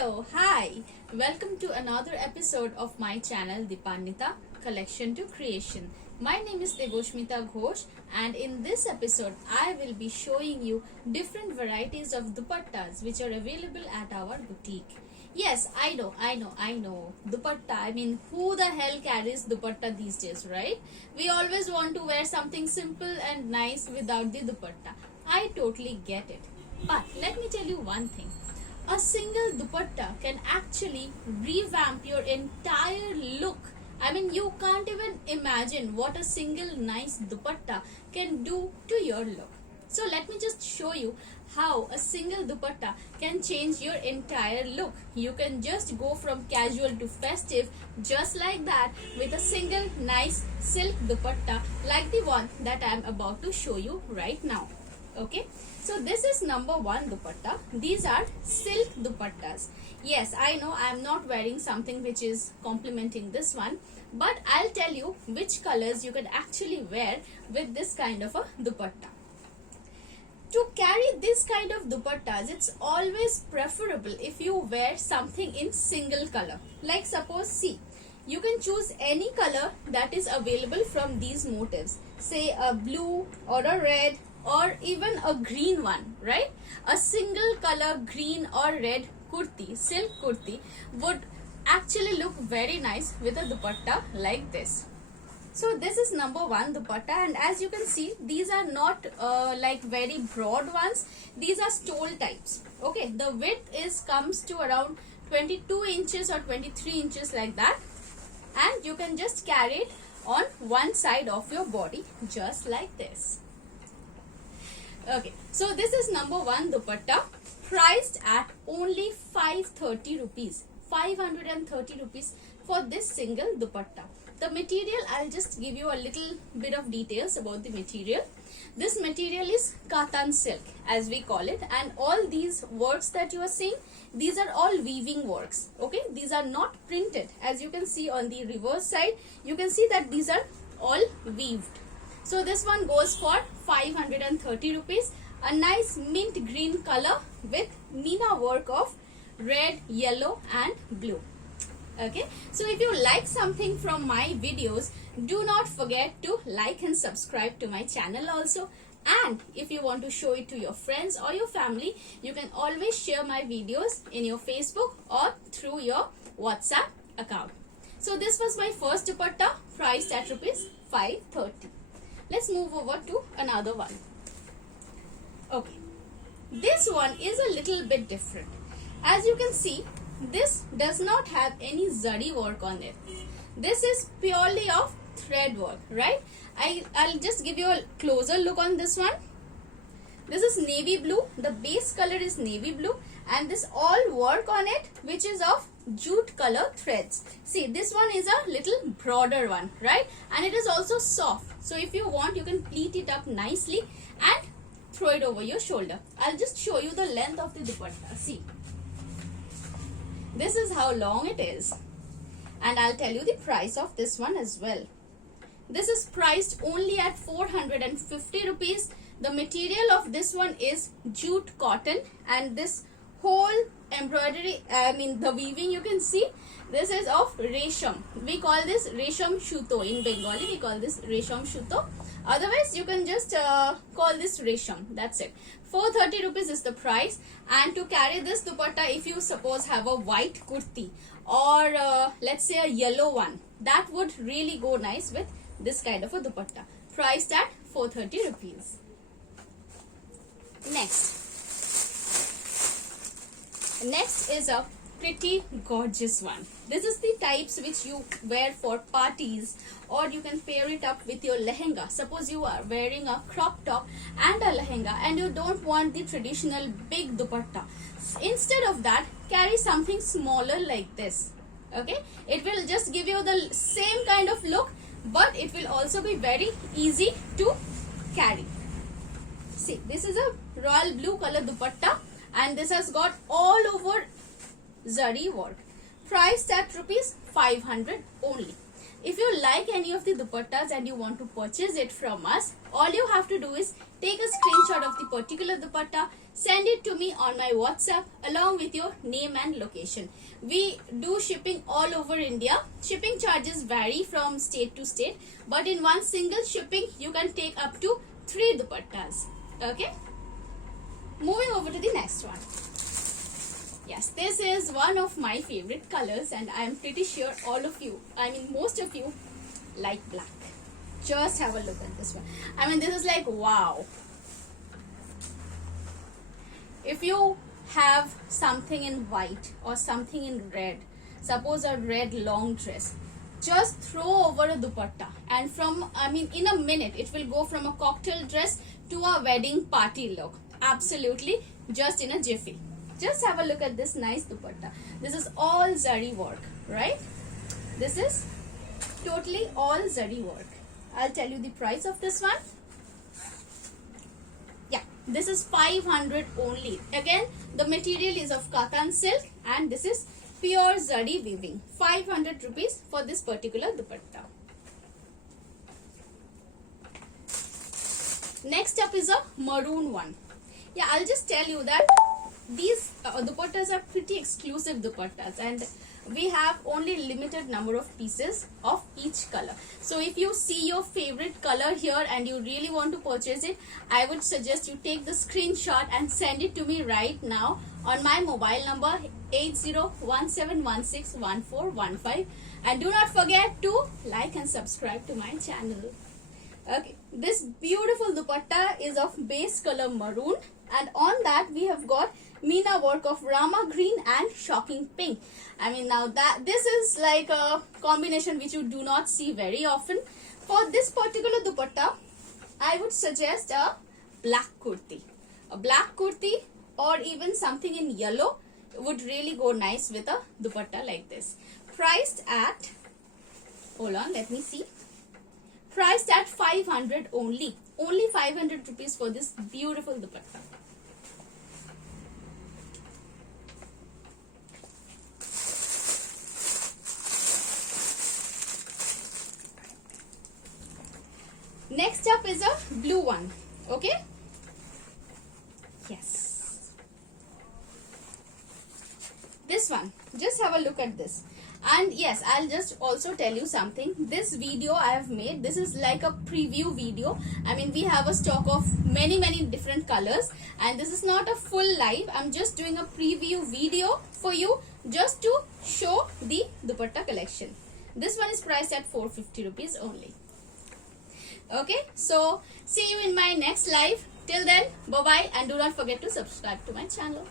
Hello, hi. Welcome to another episode of my channel Dipannita Collection to Creation. My name is Devoshmita Ghosh, and in this episode I will be showing you different varieties of dupattas which are available at our boutique. Yes, I know. Dupatta. I mean, who the hell carries dupatta these days, right? We always want to wear something simple and nice without the dupatta. I totally get it. But let me tell you one thing. A single dupatta can actually revamp your entire look. I mean, you can't even imagine what a single nice dupatta can do to your look. So let me just show you how a single dupatta can change your entire look. You can just go from casual to festive just like that with a single nice silk dupatta like the one that I am about to show you right now. Okay, so this is number one dupatta. These are silk dupattas. Yes, I know I am not wearing something which is complementing this one, but I'll tell you which colors you can actually wear with this kind of a dupatta. To carry this kind of dupattas, it's always preferable if you wear something in single color. Like suppose, see, you can choose any color that is available from these motifs. Say a blue or a red or even a green one, right? A single color green or red kurti, silk kurti, would actually look very nice with a dupatta like this. So this is number one dupatta, and as you can see, these are not like very broad ones. These are stole types. Okay, the width comes to around 22 inches or 23 inches like that, and you can just carry it on one side of your body just like this. Okay, so this is number one dupatta, priced at only 530 rupees. 530 rupees for this single dupatta. The material, I'll just give you a little bit of details about the material. This material is katan silk, as we call it, and all these works that you are seeing, these are all weaving works. Okay, these are not printed. As you can see on the reverse side, you can see that these are all weaved. So this one goes for 530 rupees. A nice mint green color with Meena work of red, yellow and blue. Okay, so if you like something from my videos, do not forget to like and subscribe to my channel also. And if you want to show it to your friends or your family, you can always share my videos in your Facebook or through your WhatsApp account. So this was my first dupatta, priced at rupees 530. Let's move over to another one. Okay, this one is a little bit different. As you can see, this does not have any zari work on it. This is purely of thread work, right? I'll just give you a closer look on this one. This is navy blue. The base color is navy blue, and this all work on it, which is of jute color threads. See, this one is a little broader one, right? And it is also soft. So if you want, you can pleat it up nicely and throw it over your shoulder. I'll just show you the length of the dupatta. See, this is how long it is, and I'll tell you the price of this one as well. This is priced only at 450 rupees. The material of this one is jute cotton, and this whole embroidery, the weaving, you can see this is of resham. We call this resham shuto. In Bengali we call this resham shuto. Otherwise you can just call this resham. That's it. 430 rupees is the price. And to carry this dupatta, if you suppose have a white kurti or let's say a yellow one, that would really go nice with this kind of a dupatta, priced at 430 rupees. Next is a pretty gorgeous one. This is the types which you wear for parties, or you can pair it up with your lehenga. Suppose you are wearing a crop top and a lehenga and you don't want the traditional big dupatta. Instead of that, carry something smaller like this. Okay, it will just give you the same kind of look, but it will also be very easy to carry. See, this is a royal blue color dupatta, and this has got all over zari work, priced at rupees 500 only. If you like any of the dupattas and you want to purchase it from us, all you have to do is take a screenshot of the particular dupatta, send it to me on my WhatsApp along with your name and location. We do shipping all over India. Shipping charges vary from state to state, but in one single shipping you can take up to 3 dupattas. Okay, moving over to the next one. Yes, this is one of my favorite colors, and I am pretty sure all of you, I mean most of you, like black. Just have a look at this one. I mean, this is like wow. If you have something in white or something in red, suppose a red long dress, just throw over a dupatta, and in a minute it will go from a cocktail dress to a wedding party look. Absolutely, just in a jiffy. Just have a look at this nice dupatta. This is all zari work, right? This is totally all zari work. I'll tell you the price of this one. Yeah, this is 500 only. Again, the material is of katan silk, and this is pure zari weaving. 500 rupees for this particular dupatta. Next up is a maroon one. Yeah, I'll just tell you that these dupattas are pretty exclusive dupattas, and we have only limited number of pieces of each color. So if you see your favorite color here and you really want to purchase it, I would suggest you take the screenshot and send it to me right now on my mobile number 8017161415, and do not forget to like and subscribe to my channel. Okay, this beautiful dupatta is of base color maroon, and on that we have got Meena work of Rama green and shocking pink. I mean, now that this is like a combination which you do not see very often. For this particular dupatta, I would suggest a black kurti. A black kurti or even something in yellow would really go nice with a dupatta like this. Priced at, hold on, let me see. Priced at 500 only. Only 500 rupees for this beautiful dupatta. Next up is a blue one. Okay. Yes. This one. Just have a look at this. And yes, I'll just also tell you something. This video I have made, this is like a preview video. I mean, we have a stock of many different colors, and this is not a full live. I'm just doing a preview video for you just to show the dupatta collection. This one is priced at 450 rupees only. Okay, so see you in my next live. Till then, bye bye, and do not forget to subscribe to my channel.